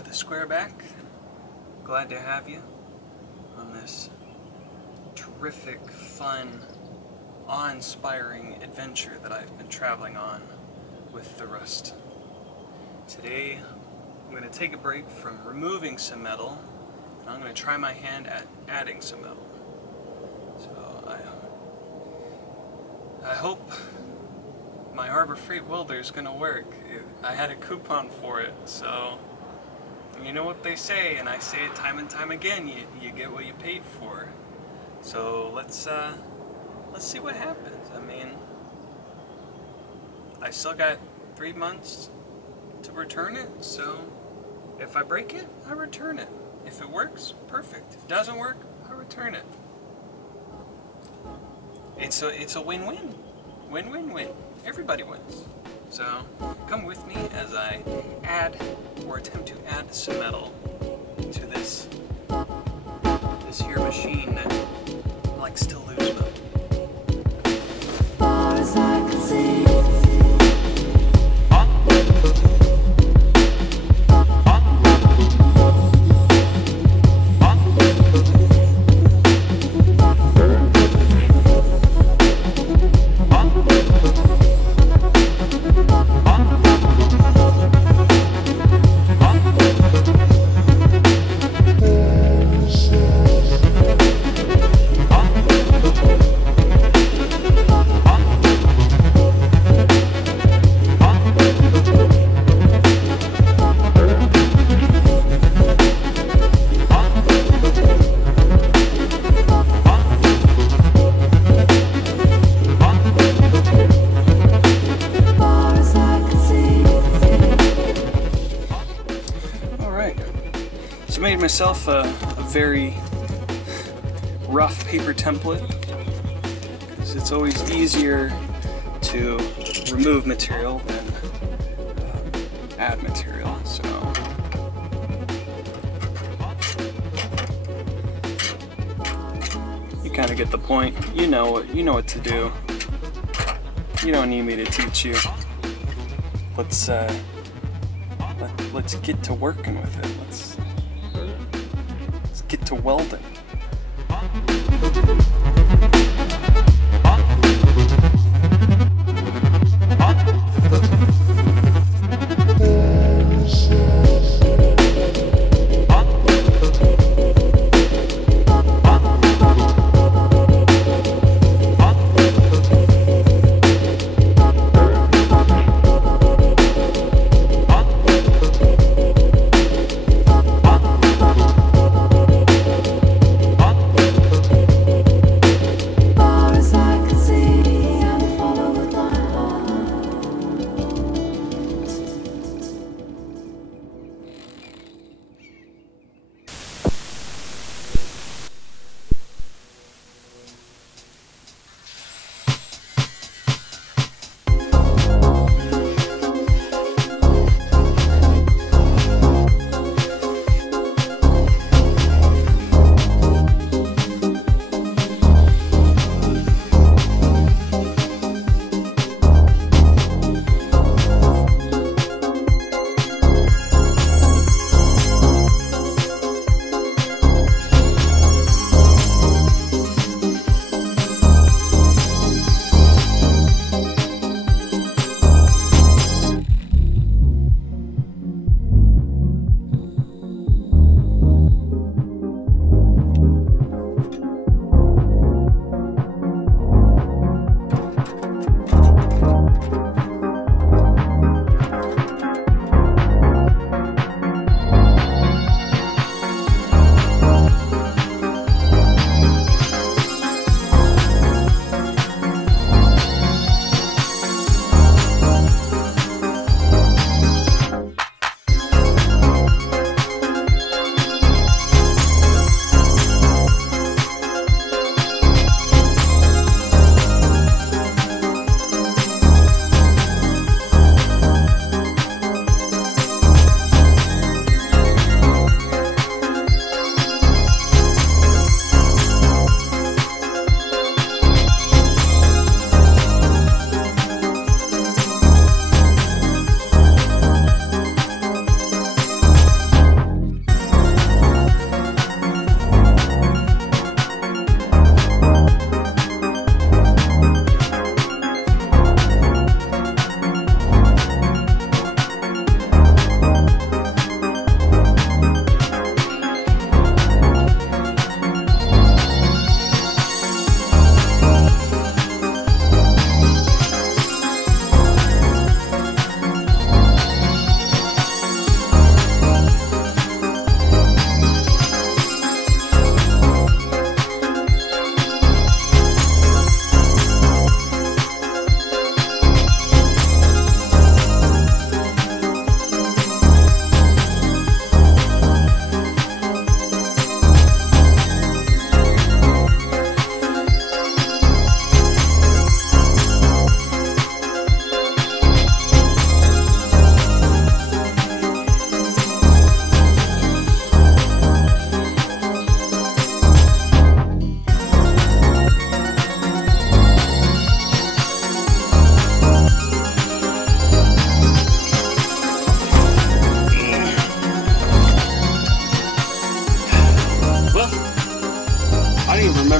to the Squareback. Glad to have you on this terrific, fun, awe-inspiring adventure that I've been traveling on with the Rust. Today, I'm going to take a break from removing some metal, and I'm going to try my hand at adding some metal. So I hope my Harbor Freight welder is going to work. I had a coupon for it, so you know what they say, and I say it time and time again, you get what you paid for. So let's see what happens. I mean, I still got 3 months to return it, so if I break it, I return it. If it works, perfect. If it doesn't work, I return it. It's a win-win. Win-win-win. Everybody wins. So come with me as I add or attempt to add some metal to this here machine that likes to lose metal. As I could see. So I made myself a very rough paper template, because it's always easier to remove material than add material. So you kind of get the point. You know what to do. You don't need me to teach you. Let's get to working with it. Let's get to welding.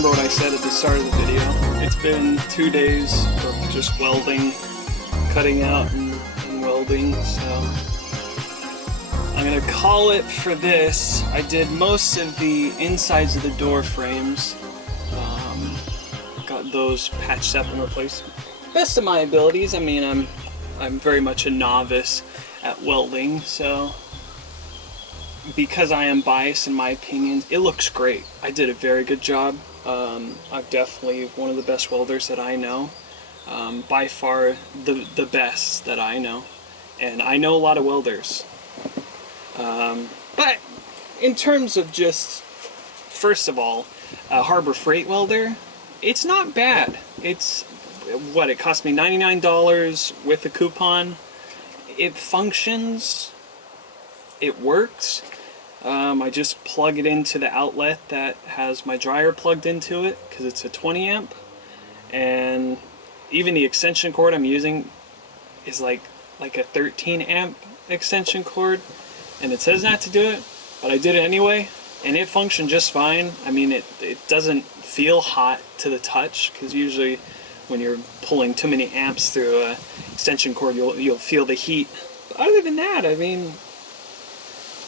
remember what I said at the start of the video. It's been 2 days of just welding, cutting out and welding, so I'm gonna call it for this. I did most of the insides of the door frames. Got those patched up and replaced. Best of my abilities. I mean, I'm very much a novice at welding, so because I am biased in my opinions, it looks great. I did a very good job. I'm definitely one of the best welders that I know. By far the best that I know. And I know a lot of welders. But in terms of just, first of all, a Harbor Freight welder, it's not bad. It's, what, it cost me $99 with a coupon. It functions. It works. I just plug it into the outlet that has my dryer plugged into it, because it's a 20 amp. And even the extension cord I'm using is like a 13 amp extension cord. And it says not to do it, but I did it anyway. And it functioned just fine. I mean, it doesn't feel hot to the touch, because usually when you're pulling too many amps through an extension cord, you'll feel the heat. But other than that, I mean,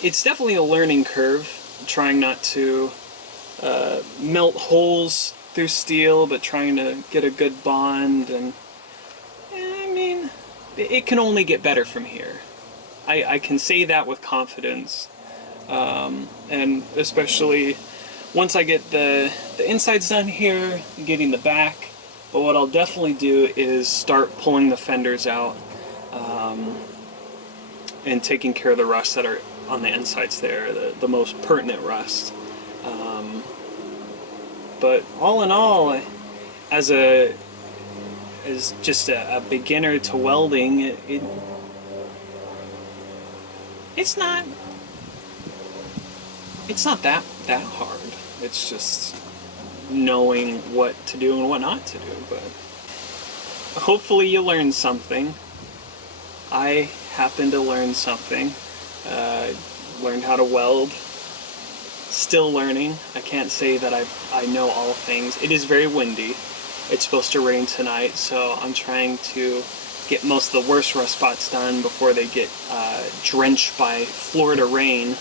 it's definitely a learning curve, trying not to melt holes through steel, but trying to get a good bond. And I mean, it can only get better from here. I can say that with confidence. And especially once I get the insides done here, getting the back. But what I'll definitely do is start pulling the fenders out and taking care of the rust that are on the insides there, the most pertinent rust. But all in all, as just a beginner to welding, it's not that hard. It's just knowing what to do and what not to do. But hopefully you learned something. I happened to learn something. Learned how to weld. Still learning. I can't say that I know all things. It is very windy. It's supposed to rain tonight, so I'm trying to get most of the worst rust spots done before they get drenched by Florida rain.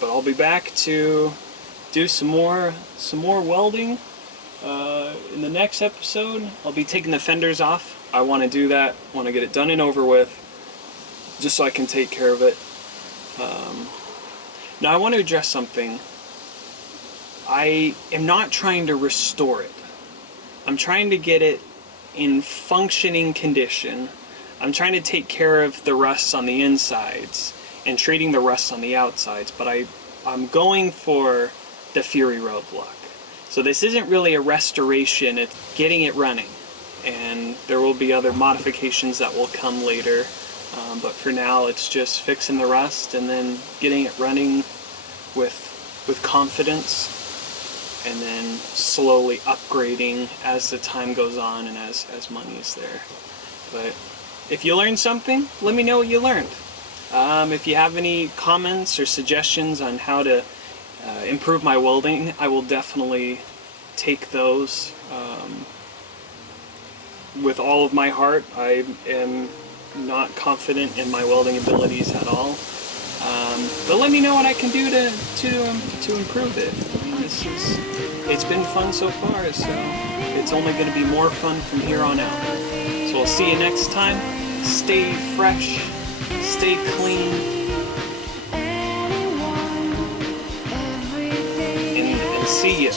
But I'll be back to do some more welding in the next episode. I'll be taking the fenders off. I want to do that. I want to get it done and over with, just so I can take care of it. Now I want to address something. I am not trying to restore it. I'm trying to get it in functioning condition. I'm trying to take care of the rusts on the insides and treating the rusts on the outsides, but I'm going for the Fury Road look. So this isn't really a restoration, it's getting it running. And there will be other modifications that will come later. But for now, it's just fixing the rust and then getting it running with confidence, and then slowly upgrading as the time goes on and as money is there. But if you learned something, let me know what you learned. If you have any comments or suggestions on how to improve my welding, I will definitely take those with all of my heart. I am not confident in my welding abilities at all. But let me know what I can do to improve it. I mean, it's been fun so far, so it's only going to be more fun from here on out. So we'll see you next time. Stay fresh, stay clean, and see you.